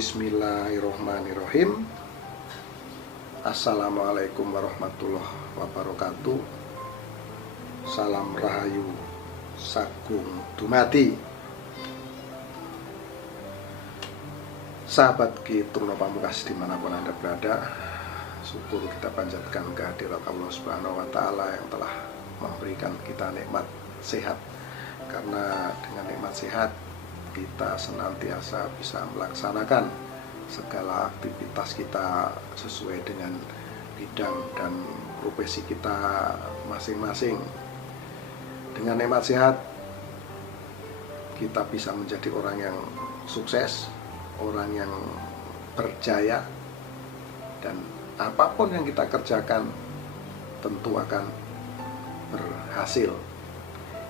Bismillahirrohmanirrohim. Assalamualaikum warahmatullahi wabarakatuh. Salam rahayu sagung dumadi. Sahabat Ki Truno Pamungkas dimanapun Anda berada, syukur kita panjatkan kehadirat Allah Subhanahu wa Ta'ala yang telah memberikan kita nikmat sehat. Karena dengan nikmat sehat kita senantiasa bisa melaksanakan segala aktivitas kita sesuai dengan bidang dan profesi kita masing-masing. Dengan nikmat sehat kita bisa menjadi orang yang sukses, orang yang berjaya, dan apapun yang kita kerjakan tentu akan berhasil.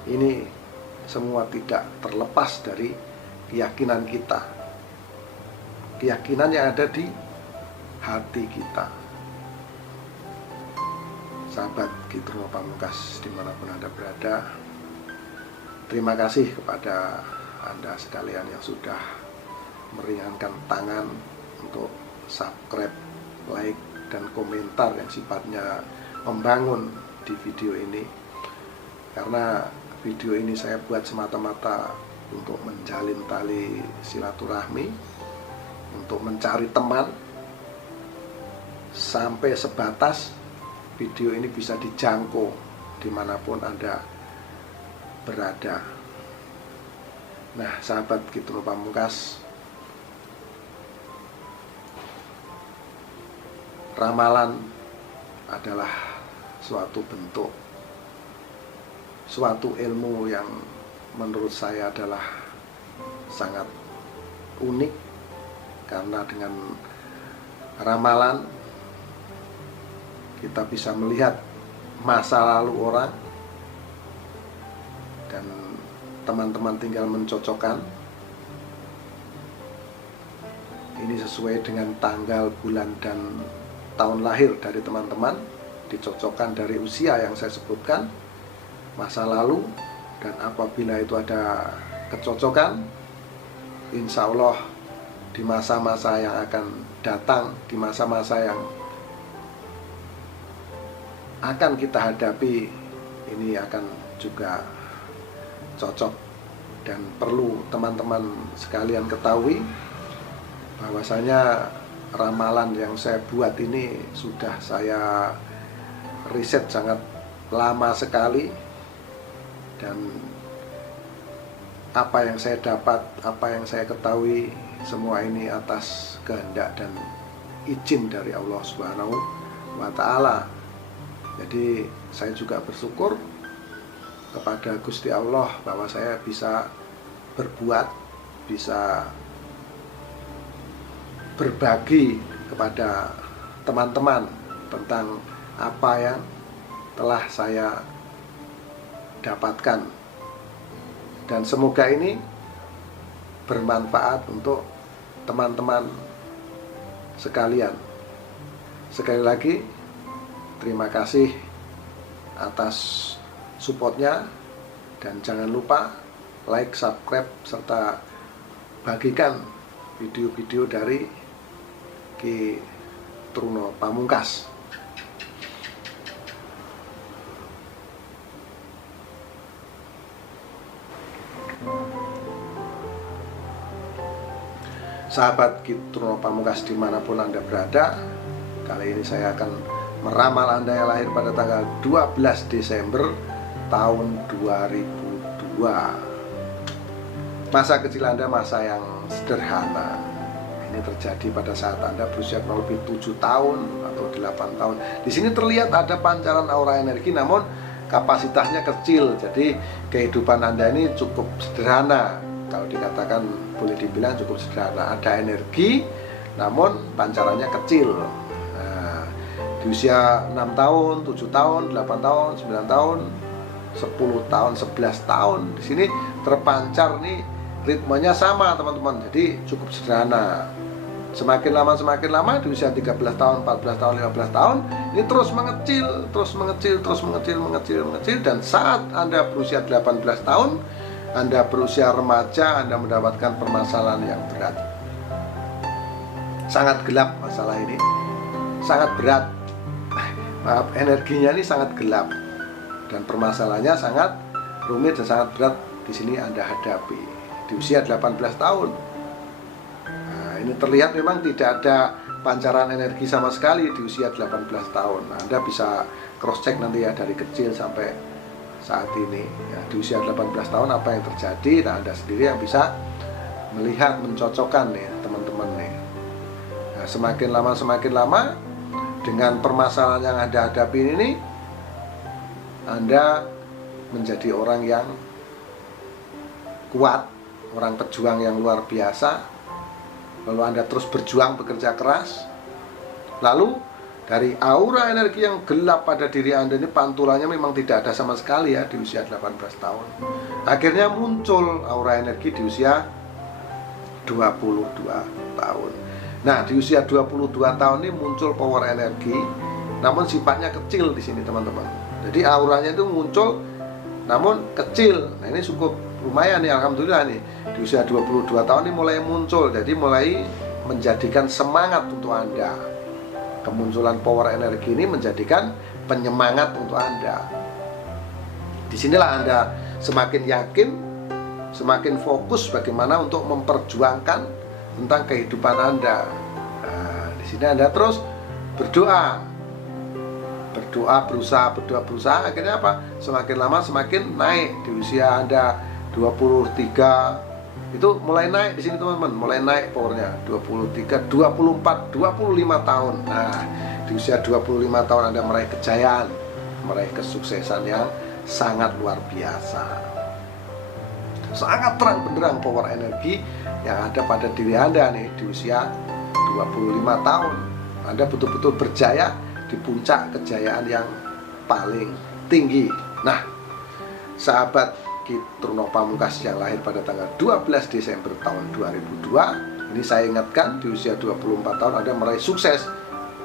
Ini semua tidak terlepas dari keyakinan kita, keyakinan yang ada di hati kita. Sahabat Ki Truno Pamungkas dimanapun Anda berada, terima kasih kepada Anda sekalian yang sudah meringankan tangan untuk subscribe, like, dan komentar yang sifatnya membangun di video ini. Karena video ini saya buat semata-mata untuk menjalin tali silaturahmi, untuk mencari teman, sampai sebatas video ini bisa dijangkau dimanapun Anda berada. Nah, sahabat Ki Truno Pamungkas, ramalan adalah suatu bentuk, suatu ilmu yang menurut saya adalah sangat unik. Karena dengan ramalan kita bisa melihat masa lalu orang, dan teman-teman tinggal mencocokkan ini sesuai dengan tanggal, bulan, dan tahun lahir dari teman-teman, dicocokkan dari usia yang saya sebutkan, masa lalu, dan apabila itu ada kecocokan, insya Allah di masa-masa yang akan datang, di masa-masa yang akan kita hadapi, ini akan juga cocok. Dan perlu teman-teman sekalian ketahui bahwasanya ramalan yang saya buat ini sudah saya riset sangat lama sekali, dan apa yang saya dapat, apa yang saya ketahui, semua ini atas kehendak dan izin dari Allah Subhanahu wa Ta'ala. Jadi saya juga bersyukur kepada Gusti Allah bahwa saya bisa berbuat, bisa berbagi kepada teman-teman tentang apa yang telah saya dapatkan, dan semoga ini bermanfaat untuk teman-teman sekalian. Sekali lagi terima kasih atas supportnya, dan jangan lupa like, subscribe, serta bagikan video-video dari Ki Truno Pamungkas. Sahabat Ki Truno Pamungkas dimanapun Anda berada, kali ini saya akan meramal Anda yang lahir pada tanggal 12 Desember tahun 2002. Masa kecil Anda masa yang sederhana. Ini terjadi pada saat Anda berusia kurang lebih 7 tahun atau 8 tahun. Di sini terlihat ada pancaran aura energi, namun kapasitasnya kecil. Jadi kehidupan Anda ini cukup sederhana. Kalau dikatakan, boleh dibilang cukup sederhana. Ada energi, namun pancarannya kecil. Nah, di usia 6 tahun, 7 tahun, 8 tahun, 9 tahun, 10 tahun, 11 tahun, di sini terpancar nih ritmenya sama, teman-teman. Jadi cukup sederhana. Semakin lama di usia 13 tahun, 14 tahun, 15 tahun, ini terus mengecil, dan saat Anda berusia 18 tahun, Anda berusia remaja, Anda mendapatkan permasalahan yang berat. sangat gelap masalah ini, sangat berat. Maaf, energinya ini sangat gelap dan permasalahannya sangat rumit dan sangat berat di sini Anda hadapi di usia 18 tahun. Nah, ini terlihat memang tidak ada pancaran energi sama sekali di usia 18 tahun. Nah, Anda bisa cross check nanti ya dari kecil sampai saat ini ya, di usia 18 tahun apa yang terjadi. Nah, Anda sendiri yang bisa melihat, mencocokkan nih teman-teman nih. Nah, semakin lama dengan permasalahan yang Anda hadapi ini, Anda menjadi orang yang kuat, orang pejuang yang luar biasa. Lalu Anda terus berjuang, bekerja keras. Lalu dari aura energi yang gelap pada diri Anda ini, pantulannya memang tidak ada sama sekali ya di usia 18 tahun. Akhirnya muncul aura energi di usia 22 tahun. Nah, di usia 22 tahun ini muncul power energi, namun sifatnya kecil di sini teman-teman. Jadi auranya itu muncul namun kecil. Nah, ini cukup lumayan nih, alhamdulillah nih. Di usia 22 tahun ini mulai muncul, jadi mulai menjadikan semangat untuk Anda. Kemunculan power energi ini menjadikan penyemangat untuk Anda. Disinilah Anda semakin yakin, semakin fokus bagaimana untuk memperjuangkan tentang kehidupan Anda. Nah, di sini Anda terus berdoa, berusaha. Akhirnya apa? Semakin lama semakin naik. Di usia Anda 23 itu mulai naik di sini teman-teman, mulai naik powernya 23, 24, 25 tahun. Nah, di usia 25 tahun Anda meraih kejayaan, meraih kesuksesan yang sangat luar biasa. Sangat terang benderang power energi yang ada pada diri Anda nih di usia 25 tahun. Anda betul-betul berjaya di puncak kejayaan yang paling tinggi. Nah, sahabat Truno Pamungkas yang lahir pada tanggal 12 Desember tahun 2002, ini saya ingatkan di usia 24 tahun Anda meraih sukses,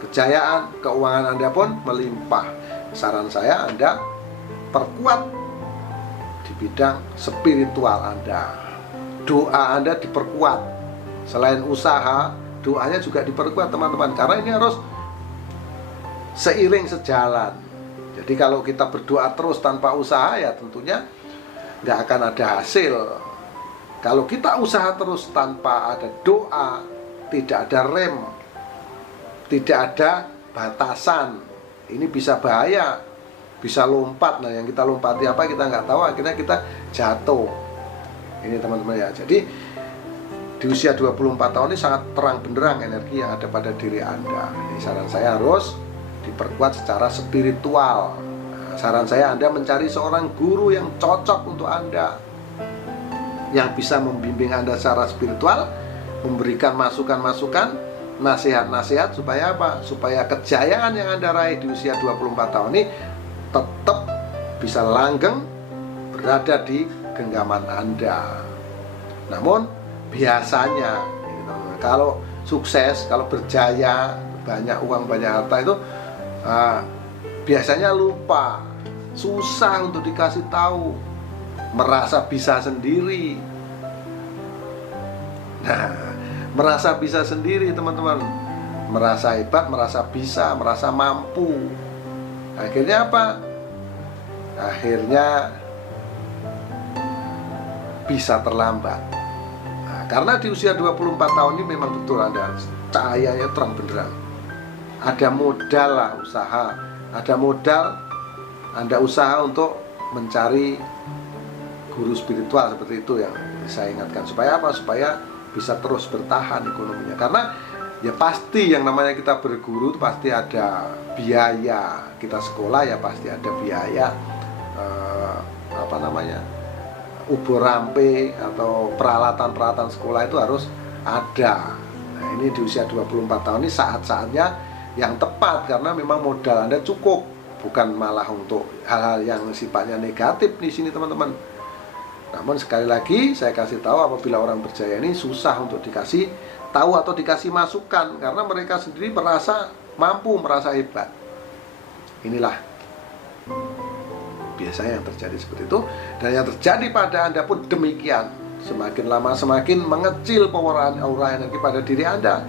kejayaan, keuangan Anda pun melimpah. Saran saya Anda perkuat di bidang spiritual Anda. Doa Anda diperkuat. Selain usaha, doanya juga diperkuat teman-teman, karena ini harus seiring sejalan. Jadi kalau kita berdoa terus tanpa usaha, ya tentunya nggak akan ada hasil. Kalau kita usaha terus tanpa ada doa, tidak ada rem, tidak ada batasan, ini bisa bahaya, bisa lompat. Nah, yang kita lompati apa kita nggak tahu, akhirnya kita jatuh. Ini teman-teman ya. Jadi di usia 24 tahun ini sangat terang benderang energi yang ada pada diri Anda. Ini saran saya harus diperkuat secara spiritual. Saran saya Anda mencari seorang guru yang cocok untuk Anda, yang bisa membimbing Anda secara spiritual, memberikan masukan-masukan, nasihat-nasihat, supaya apa? Supaya kejayaan yang Anda raih di usia 24 tahun ini tetap bisa langgeng berada di genggaman Anda. Namun biasanya kalau sukses, kalau berjaya, banyak uang, banyak harta itu biasanya lupa, susah untuk dikasih tahu, merasa bisa sendiri. Nah, merasa bisa sendiri teman-teman, merasa hebat, merasa bisa, merasa mampu. Akhirnya apa? Akhirnya bisa terlambat. Nah, karena di usia 24 tahun ini memang betul Anda cahayanya terang benderang. Ada modal lah, usaha. Ada modal, Anda usaha untuk mencari guru spiritual seperti itu yang saya ingatkan. Supaya apa? Supaya bisa terus bertahan ekonominya. Karena ya pasti yang namanya kita berguru itu pasti ada biaya. Kita sekolah ya pasti ada biaya ubur rampe atau peralatan-peralatan sekolah itu harus ada. Nah, ini di usia 24 tahun ini saat-saatnya yang tepat, karena memang modal Anda cukup, bukan malah untuk hal-hal yang sifatnya negatif di sini teman-teman. Namun sekali lagi saya kasih tahu, apabila orang berjaya ini susah untuk dikasih tahu atau dikasih masukan, karena mereka sendiri merasa mampu, merasa hebat. Inilah biasanya yang terjadi seperti itu, dan yang terjadi pada Anda pun demikian. Semakin lama semakin mengecil power aura energi pada diri Anda.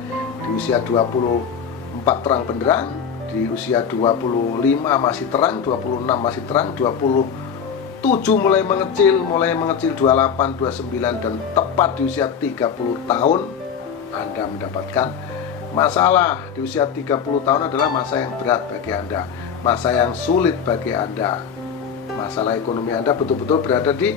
di usia 24 terang benderang, di usia 25 masih terang, 26 masih terang, 27 mulai mengecil, 28, 29, dan tepat di usia 30 tahun Anda mendapatkan masalah. Di usia 30 tahun adalah masa yang berat bagi Anda, masa yang sulit bagi Anda. Masalah ekonomi Anda betul-betul berada di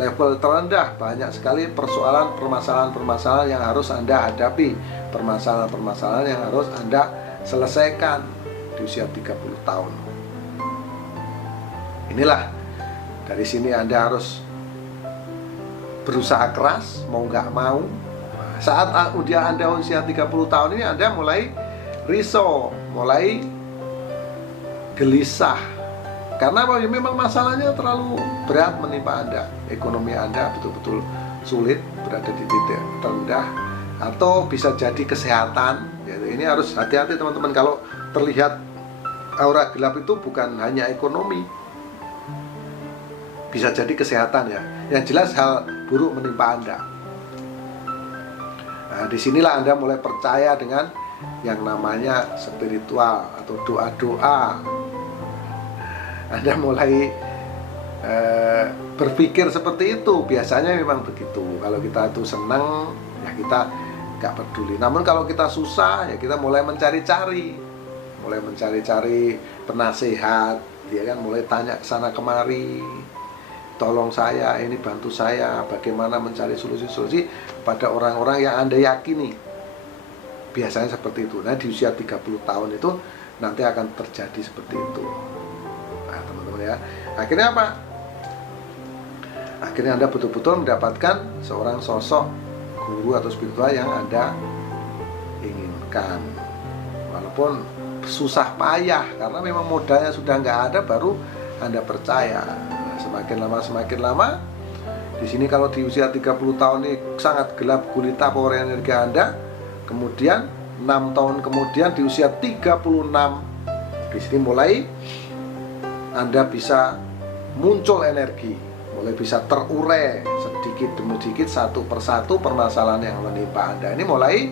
level terendah. Banyak sekali permasalahan-permasalahan yang harus Anda hadapi, permasalahan-permasalahan yang harus Anda selesaikan di usia 30 tahun. Inilah, dari sini Anda harus berusaha keras, mau nggak mau. Saat Anda usia 30 tahun ini, Anda mulai risau, mulai gelisah. Karena apa? Memang masalahnya terlalu berat menimpa Anda. Ekonomi Anda betul-betul sulit, berada di titik terendah. Atau bisa jadi kesehatan. Ini harus hati-hati teman-teman. Kalau terlihat aura gelap itu bukan hanya ekonomi, bisa jadi kesehatan ya. Yang jelas hal buruk menimpa Anda. Nah, disinilah Anda mulai percaya dengan yang namanya spiritual atau doa-doa. Anda mulai berpikir seperti itu. Biasanya memang begitu. Kalau kita itu senang, ya kita gak peduli. Namun kalau kita susah, ya kita mulai mencari-cari penasehat, ya kan, mulai tanya ke sana kemari, tolong saya, ini bantu saya, bagaimana mencari solusi-solusi pada orang-orang yang Anda yakini. Biasanya seperti itu. Nah, di usia 30 tahun itu nanti akan terjadi seperti itu. Nah, teman-teman ya, akhirnya apa? Akhirnya Anda betul-betul mendapatkan seorang sosok guru atau spiritual yang Anda inginkan, walaupun susah payah, karena memang modalnya sudah nggak ada, baru Anda percaya. Nah, semakin lama di sini, kalau di usia 30 tahun ini sangat gelap gulita power energi Anda. Kemudian 6 tahun kemudian di usia 36, di sini mulai Anda bisa muncul energi, mulai bisa terurai sedikit demi sedikit, satu persatu permasalahan yang menimpa Anda ini mulai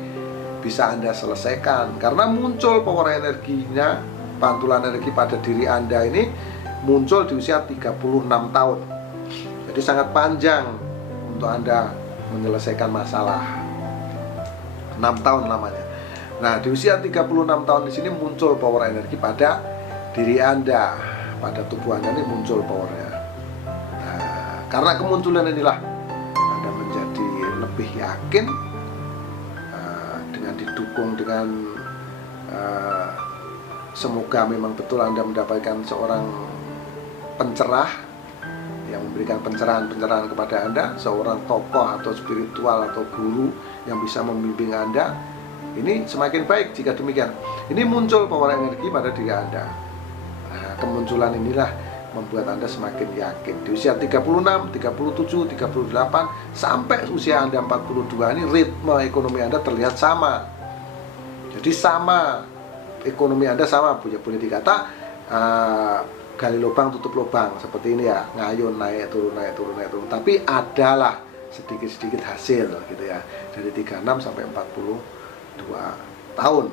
bisa Anda selesaikan. Karena muncul power energinya, pantulan energi pada diri Anda ini muncul di usia 36 tahun. Jadi sangat panjang untuk Anda menyelesaikan masalah. 6 tahun lamanya. Nah, di usia 36 tahun di sini muncul power energi pada diri Anda, pada tubuh Anda ini muncul powernya. Nah, karena kemunculan inilah Anda menjadi lebih yakin, dengan didukung dengan semoga memang betul Anda mendapatkan seorang pencerah yang memberikan pencerahan-pencerahan kepada Anda, seorang tokoh atau spiritual atau guru yang bisa membimbing Anda. Ini semakin baik jika demikian. Ini muncul power energi pada diri Anda. Nah, kemunculan inilah membuat Anda semakin yakin. Di usia 36, 37, 38 sampai usia Anda 42 ini ritme ekonomi Anda terlihat sama. Jadi sama, ekonomi Anda sama, boleh dikata gali lubang tutup lubang seperti ini ya, ngayun naik turun naik turun naik turun. Tapi adalah sedikit-sedikit hasil gitu ya, dari 36 sampai 42 tahun.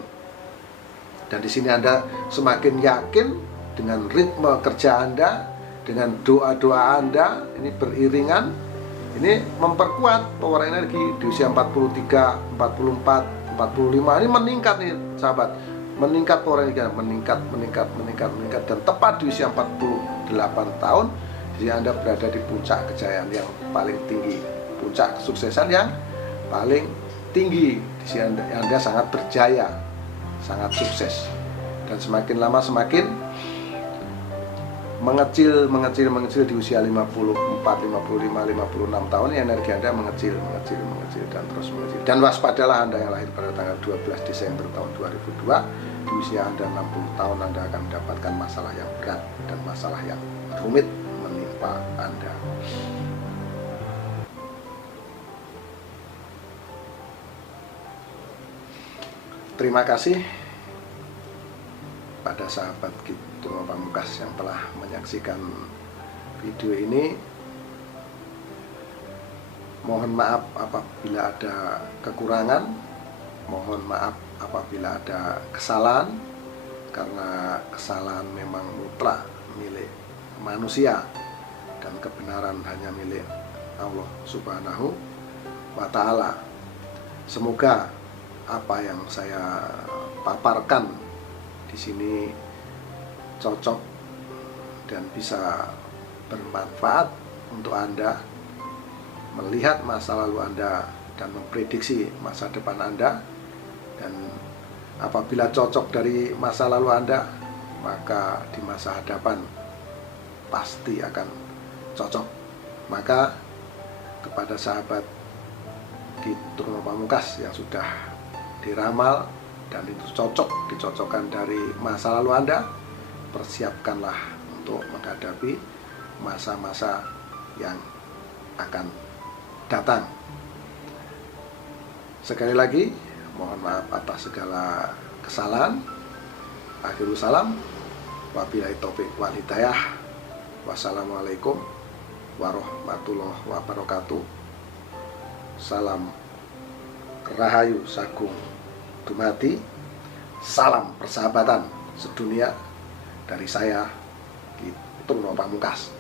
Dan di sini Anda semakin yakin dengan ritme kerja Anda, dengan doa-doa Anda, ini beriringan, ini memperkuat power energi. Di usia 43, 44, 45 ini meningkat nih sahabat, meningkat power energi, meningkat, dan tepat di usia 48 tahun, jadi Anda berada di puncak kejayaan yang paling tinggi, puncak kesuksesan yang paling tinggi. Di sini Anda sangat berjaya, sangat sukses, dan semakin lama semakin mengecil di usia 54, 55, 56 tahun energi Anda mengecil dan terus mengecil. Dan waspadalah Anda yang lahir pada tanggal 12 Desember tahun 2002. Di usia Anda 60 tahun Anda akan mendapatkan masalah yang berat dan masalah yang rumit menimpa Anda. Terima kasih pada sahabat Gitu Pamungkas yang telah menyaksikan video ini. Mohon maaf apabila ada kekurangan, mohon maaf apabila ada kesalahan, karena kesalahan memang mutlak milik manusia dan kebenaran hanya milik Allah Subhanahu wa Ta'ala. Semoga apa yang saya paparkan di sini cocok dan bisa bermanfaat untuk Anda melihat masa lalu Anda dan memprediksi masa depan Anda. Dan apabila cocok dari masa lalu Anda, maka di masa hadapan pasti akan cocok. Maka kepada sahabat Ki Truno Pamungkas yang sudah diramal dan itu dicocokkan dari masa lalu Anda, persiapkanlah untuk menghadapi masa-masa yang akan datang. Sekali lagi, mohon maaf atas segala kesalahan. Akhirul salam, wabillahi taufik wal hidayah. Wassalamualaikum warahmatullahi wabarakatuh. Salam Rahayu Sagung Dumadi. Salam persahabatan sedunia dari saya, Ki Truno Pamungkas.